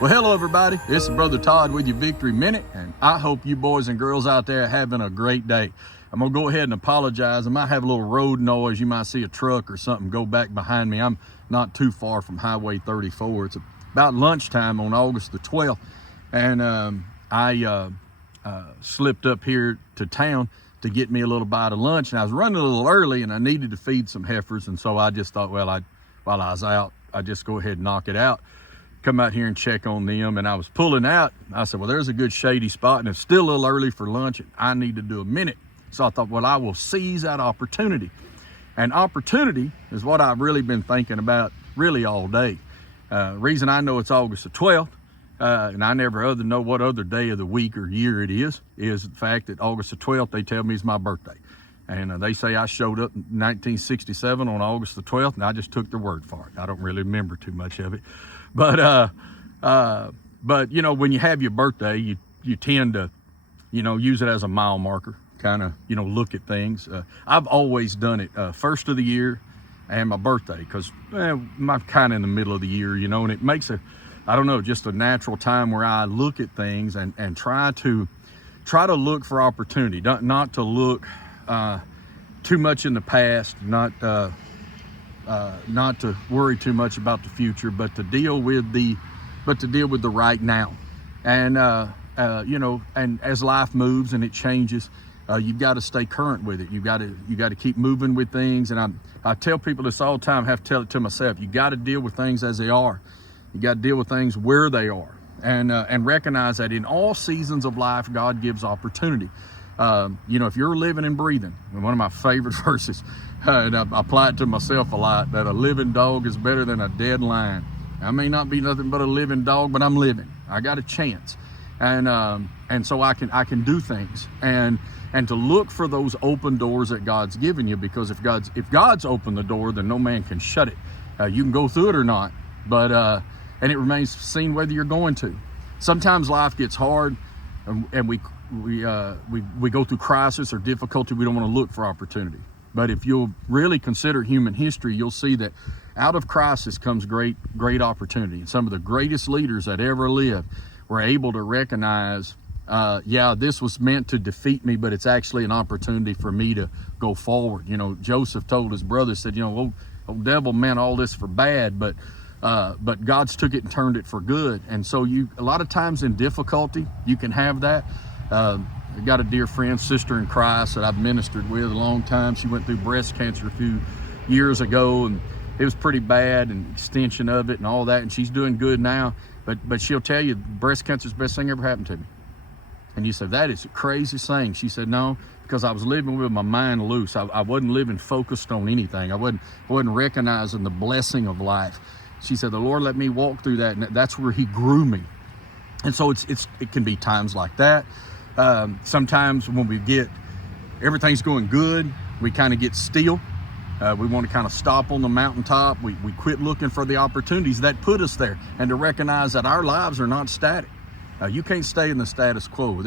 Well, hello everybody. This is Brother Todd with your Victory Minute, and I hope you boys and girls out there are having a great day. I'm gonna go ahead and apologize. I might have a little road noise. You might see a truck or something go back behind me. I'm not too far from Highway 34. It's about lunchtime on August the 12th, and I slipped up here to town to get me a little bite of lunch, and I was running a little early, and I needed to feed some heifers, and so I just thought, well, while I was out, I'd just go ahead and knock it out, come out here and check on them. And I was pulling out. I said, well, there's a good shady spot, and it's still a little early for lunch, and I need to do a minute. So I thought, well, I will seize that opportunity. And opportunity is what I've really been thinking about really all day. Reason I know it's August the 12th, and I never know what other day of the week or year it is the fact that August the 12th, they tell me is my birthday. And they say I showed up in 1967 on August the 12th, and I just took their word for it. I don't really remember too much of it. But you know, when you have your birthday, you tend to, you know, use it as a mile marker, kind of, you know, look at things. I've always done it first of the year and my birthday, because I'm kind of in the middle of the year, you know, and it makes I don't know, just a natural time where I look at things and try to look for opportunity, not to look too much in the past, not to worry too much about the future, but to deal with the right now. And you know, and as life moves and it changes, you've got to stay current with it. You got to keep moving with things. And I tell people this all the time, I have to tell it to myself. You got to deal with things as they are. You got to deal with things where they are, and recognize that in all seasons of life, God gives opportunity. You know, if you're living and breathing, one of my favorite verses, and I apply it to myself a lot, that a living dog is better than a dead lion. I may not be nothing but a living dog, but I'm living. I got a chance, and so I can do things, and to look for those open doors that God's given you, because if God's opened the door, then no man can shut it. You can go through it or not, but and it remains seen whether you're going to. Sometimes life gets hard, and we go through crisis or difficulty. We don't want to look for opportunity. But if you'll really consider human history, you'll see that out of crisis comes great opportunity. And some of the greatest leaders that ever lived were able to recognize, yeah, this was meant to defeat me, but it's actually an opportunity for me to go forward. You know, Joseph told his brother, said, you know, old devil meant all this for bad, but God's took it and turned it for good. And so a lot of times in difficulty, you can have that. I got a dear friend, sister in Christ, that I've ministered with a long time. She went through breast cancer a few years ago, and it was pretty bad, and extension of it and all that, and she's doing good now. But she'll tell you, breast cancer is the best thing ever happened to me. And you said, that is the craziest thing. She said, no, because I was living with my mind loose. I wasn't living focused on anything. I wasn't recognizing the blessing of life. She said, the Lord let me walk through that, and that's where he grew me. And so it can be times like that. Sometimes when everything's going good, we kind of get still. We want to kind of stop on the mountaintop. We quit looking for the opportunities that put us there, and to recognize that our lives are not static. You can't stay in the status quo.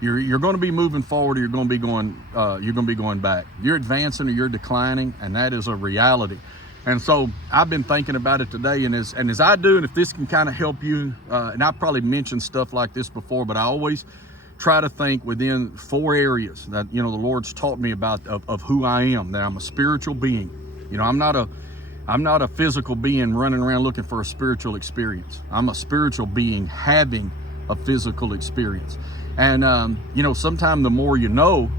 You're going to be moving forward, or you're going to be going back. You're advancing or you're declining, and that is a reality. And so I've been thinking about it today, and as I do, and if this can kind of help you, and I've probably mentioned stuff like this before, but I always try to think within 4 areas that, you know, the Lord's taught me about of who I am, that I'm a spiritual being. You know, I'm not a physical being running around looking for a spiritual experience. I'm a spiritual being having a physical experience. And, you know, sometimes the more you know,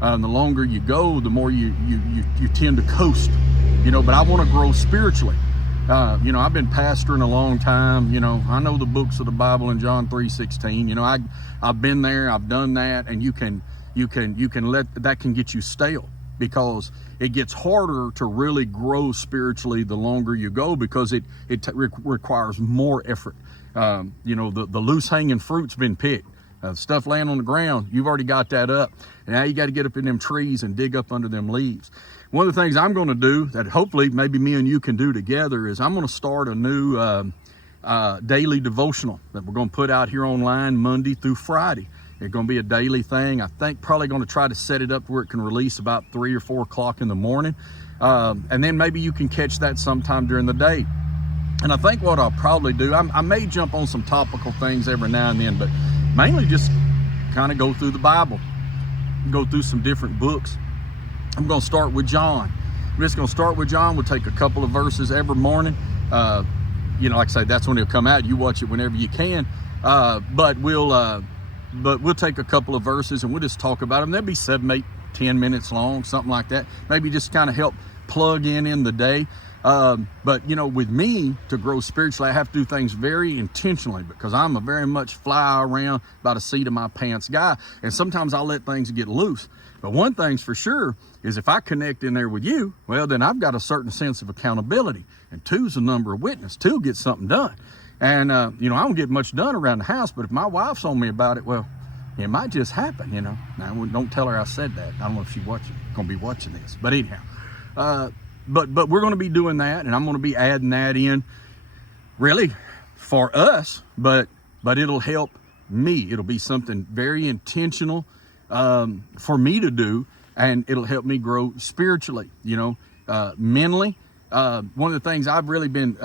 the longer you go, the more you tend to coast. You know, but I want to grow spiritually. You know, I've been pastoring a long time. You know, I know the books of the Bible in John 3:16. You know, I've been there, I've done that, and you can let that can get you stale, because it gets harder to really grow spiritually the longer you go, because it requires more effort. You know, the loose hanging fruit's been picked. Stuff laying on the ground, you've already got that up. And now you got to get up in them trees and dig up under them leaves. One of the things I'm going to do that hopefully maybe me and you can do together is I'm going to start a new daily devotional that we're going to put out here online Monday through Friday. It's going to be a daily thing. I think probably going to try to set it up where it can release about 3 or 4 o'clock in the morning. And then maybe you can catch that sometime during the day. And I think what I'll probably do, I may jump on some topical things every now and then, but mainly just kind of go through the Bible, go through some different books. I'm going to start with John. I'm just going to start with John. We'll take a couple of verses every morning. You know, like I say, that's when it'll come out. You watch it whenever you can. But we'll take a couple of verses and we'll just talk about them. They'll be 7, 8, 10 minutes long, something like that. Maybe just kind of help plug in the day. But you know, with me to grow spiritually, I have to do things very intentionally because I'm a very much fly around by the seat of my pants guy. And sometimes I'll let things get loose. But one thing's for sure is if I connect in there with you, well, then I've got a certain sense of accountability. And 2's the number of witness. 2 gets something done. And, you know, I don't get much done around the house, but if my wife's on me about it, well, it might just happen, you know. Now, don't tell her I said that. I don't know if she's going to be watching this. But anyhow, but we're going to be doing that, and I'm going to be adding that in really for us, but it'll help me. It'll be something very intentional for me to do, and it'll help me grow spiritually, you know, mentally. One of the things I've really been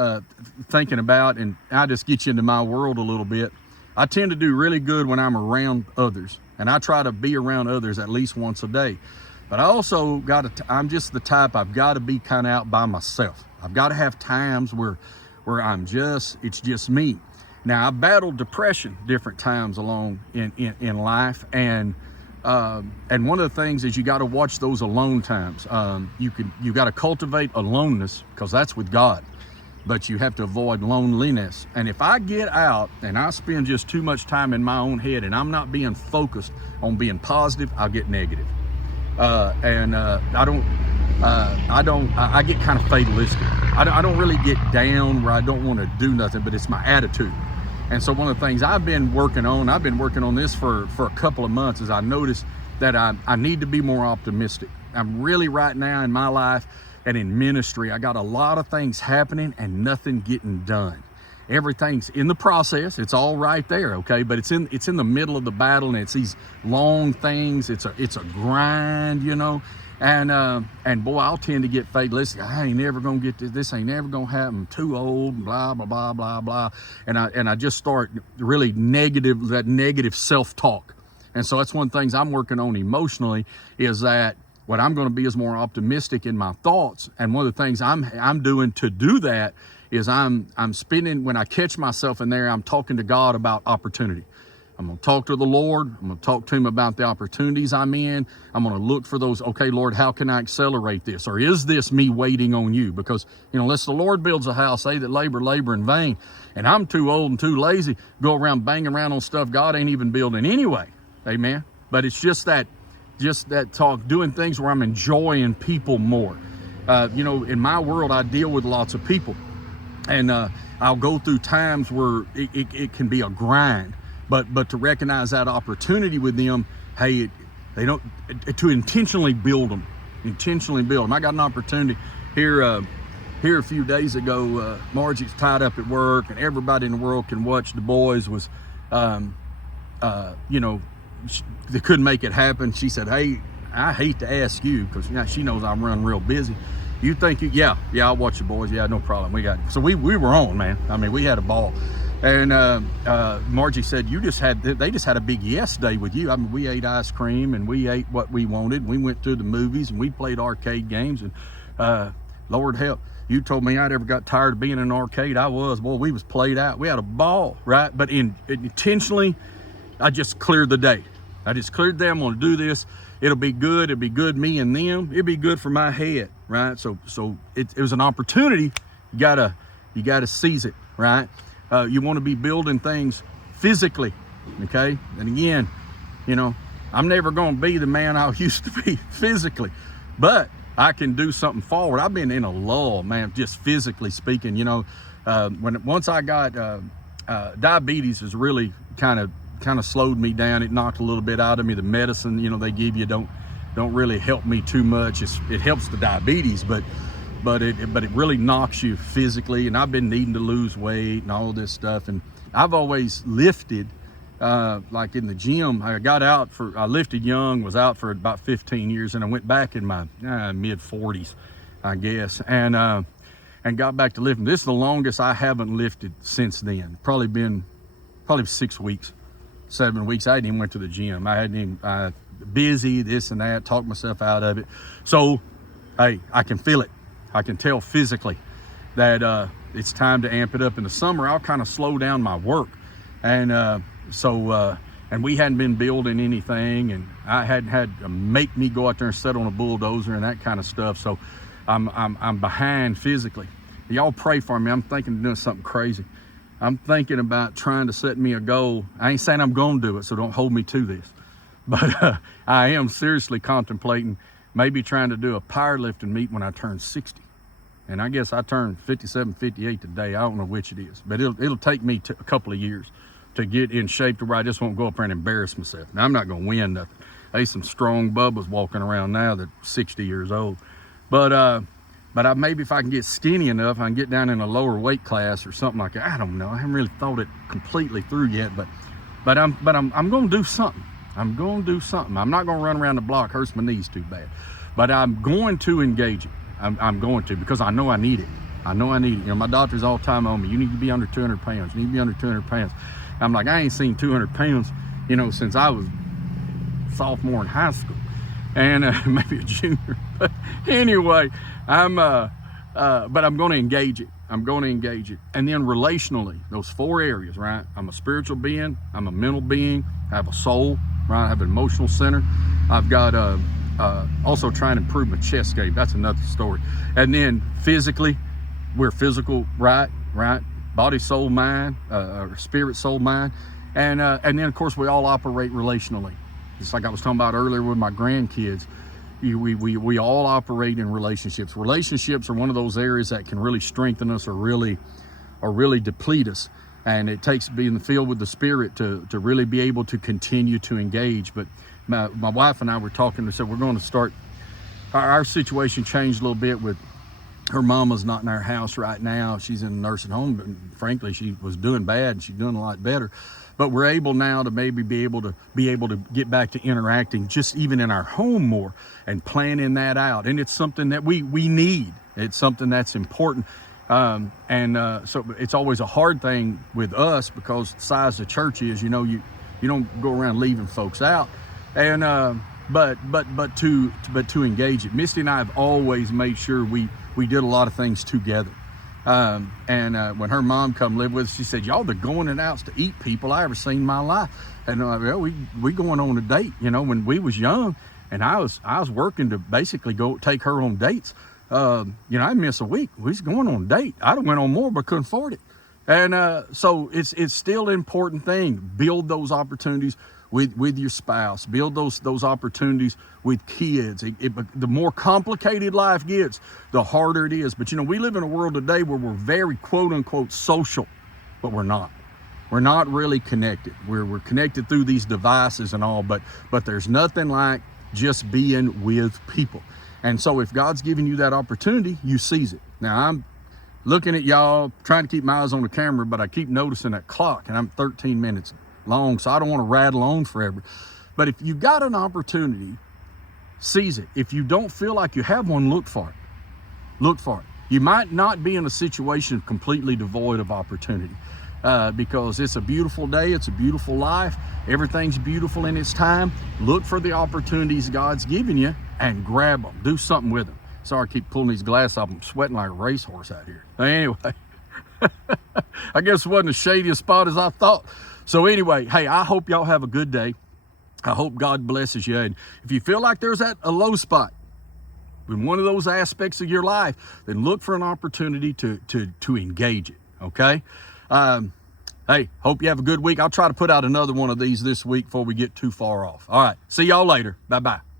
thinking about, and I just get you into my world a little bit, I tend to do really good when I'm around others, and I try to be around others at least once a day. But I also I'm just the type, I've got to be kind of out by myself. I've got to have times where it's just me. Now, I've battled depression different times along in life, and one of the things is you got to watch those alone times. You got to cultivate aloneness because that's with God, but you have to avoid loneliness. And if I get out and I spend just too much time in my own head and I'm not being focused on being positive, I'll get negative. I get kind of fatalistic. I don't really get down where I don't want to do nothing, but it's my attitude. And so one of the things I've been working on this for a couple of months, is I noticed that I need to be more optimistic. I'm really right now in my life and in ministry, I got a lot of things happening and nothing getting done. Everything's in the process. It's all right there, okay? But it's in the middle of the battle, and it's these long things. It's a grind, you know. And boy, I'll tend to get fatalistic. I ain't never gonna get this. This ain't never gonna happen. I'm too old. Blah blah blah blah blah. And I just start really negative self-talk. And so that's one of the things I'm working on emotionally, is that what I'm going to be is more optimistic in my thoughts. And one of the things I'm doing to do that is I'm spending, when I catch myself in there, I'm talking to God about opportunity. I'm going to talk to the Lord. I'm going to talk to him about the opportunities I'm in. I'm going to look for those. Okay, Lord, how can I accelerate this? Or is this me waiting on you? Because, you know, unless the Lord builds a house, they that labor in vain. And I'm too old and too lazy to go around banging around on stuff God ain't even building anyway. Amen. But it's just that talk, doing things where I'm enjoying people more. You know, in my world, I deal with lots of people, and I'll go through times where it can be a grind, but to recognize that opportunity with them, hey, they don't, to intentionally build them. I got an opportunity here a few days ago. Margie's tied up at work, and everybody in the world can watch. The boys was, you know, they couldn't make it happen. She said, hey, I hate to ask you, because she knows I'm running real busy. You think yeah, I'll watch the boys. Yeah, no problem. We got, so we were on, man. I mean, we had a ball. And Margie said, they just had a big yes day with you. I mean, we ate ice cream and we ate what we wanted. We went to the movies and we played arcade games, and Lord help, you told me I never got tired of being in an arcade. I was, boy, we was played out. We had a ball, right? But intentionally, I just cleared the day. I just cleared them. I'm going to do this. It'll be good. It'll be good, me and them. It'll be good for my head, right? So it was an opportunity. You gotta seize it, right? You want to be building things physically, okay? And again, you know, I'm never going to be the man I used to be physically, but I can do something forward. I've been in a lull, man, just physically speaking. You know, once I got diabetes, is really kind of slowed me down. It knocked a little bit out of me. The medicine, you know, they give you don't really help me too much. It helps the diabetes, but it really knocks you physically. And I've been needing to lose weight and all of this stuff. And I've always lifted, like in the gym. I lifted young, was out for about 15 years, and I went back in my mid 40s, I guess. And and got back to lifting. This is the longest I haven't lifted since then. Probably 6 weeks, 7 weeks. I hadn't even went to the gym. I hadn't even, busy, this and that, talked myself out of it. So, hey, I can feel it. I can tell physically that it's time to amp it up. In the summer, I'll kind of slow down my work. And and we hadn't been building anything, and I hadn't had to make me go out there and sit on a bulldozer and that kind of stuff. So I'm behind physically. Y'all pray for me. I'm thinking of doing something crazy. I'm thinking about trying to set me a goal. I ain't saying I'm going to do it, so don't hold me to this. But I am seriously contemplating maybe trying to do a powerlifting meet when I turn 60. And I guess I turned 57, 58 today. I don't know which it is, but it'll take me a couple of years to get in shape to where I just won't go up there and embarrass myself. Now, I'm not going to win nothing. There's some strong bubbas walking around now that 60 years old. But maybe if I can get skinny enough, I can get down in a lower weight class or something like that. I don't know. I haven't really thought it completely through yet, but I'm going to do something. I'm going to do something. I'm not going to run around the block. Hurts my knees too bad. But I'm going to engage it. I'm going to, because I know I need it. I know I need it. You know, my doctor's all the time on me. You need to be under 200 pounds. You need to be under 200 pounds. I'm like, I ain't seen 200 pounds, you know, since I was sophomore in high school, and maybe a junior. But anyway, but I'm going to engage it. I'm going to engage it. And then relationally, those 4 areas, right? I'm a spiritual being. I'm a mental being. I have a soul, right? I have an emotional center. I've got also trying to improve my chest game. That's another story. And then physically, we're physical, right? Body, soul, mind, or spirit, soul, mind. And then, of course, we all operate relationally. Just like I was talking about earlier with my grandkids, we all operate in relationships. Relationships are one of those areas that can really strengthen us or really deplete us. And it takes being filled with the Spirit to really be able to continue to engage. But my wife and I were talking, and said we're going to start, our situation changed a little bit with her mama's not in our house right now. She's in a nursing home, but frankly, she was doing bad and she's doing a lot better. But we're able now to maybe be able to get back to interacting just even in our home more and planning that out. And it's something that we need. It's something that's important. So it's always a hard thing with us because the size of the church is, you know, you don't go around leaving folks out. And but to engage it. Misty and I have always made sure we did a lot of things together. When her mom come live with us, she said, y'all the going and outs to eat people I ever seen in my life. And well, we going on a date. You know, when we was young and I was working to basically go take her on dates. You know, I miss a week. We was going on a date. I'd have went on more, but couldn't afford it. And so it's still an important thing. Build those opportunities with your spouse. Build those opportunities with kids. The more complicated life gets, the harder it is. But you know, we live in a world today where we're very quote unquote social, but we're not. We're not really connected. We're connected through these devices and all, but there's nothing like just being with people. And so if God's giving you that opportunity, you seize it. Now I'm looking at y'all, trying to keep my eyes on the camera, but I keep noticing that clock, and I'm 13 minutes long, so I don't want to rattle on forever. But if you got an opportunity, seize it. If you don't feel like you have one, look for it. Look for it. You might not be in a situation completely devoid of opportunity because it's a beautiful day. It's a beautiful life. Everything's beautiful in its time. Look for the opportunities God's given you and grab them. Do something with them. Sorry, I keep pulling these glasses off. I'm sweating like a racehorse out here. Anyway, I guess it wasn't as shady a spot as I thought. So anyway, hey, I hope y'all have a good day. I hope God blesses you. And if you feel like there's a low spot in one of those aspects of your life, then look for an opportunity to engage it, okay? Hey, hope you have a good week. I'll try to put out another one of these this week before we get too far off. All right, see y'all later. Bye-bye.